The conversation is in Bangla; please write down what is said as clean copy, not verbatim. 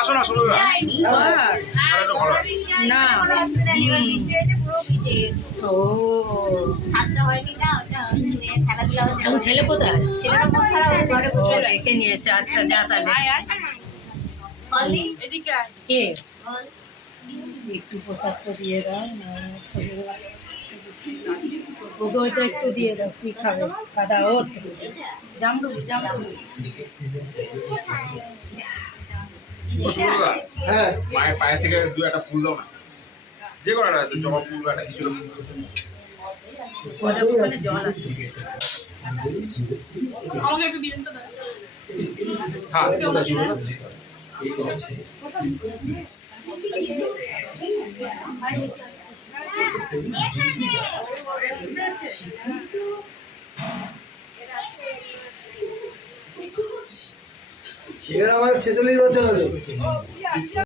আসো না শুরু না এখন ছেলে কোথায়? ডেকে নিয়েছে। আচ্ছা যা তাহলে। কে একটু পোশাক তো দিয়ে দাও না, ওকে ওইটা একটু দিয়ে দাও। কি খাবে? কাদা ও জামরু জামরু। হ্যাঁ, মায়ের পায়ে থেকে দু একটা ফুল দাও না, যে কোনো একটা জবা ফুল একটা কিছু জল আছে। আমাকে একটু দিন তো। হ্যাঁ আমার 46 বছর হলো।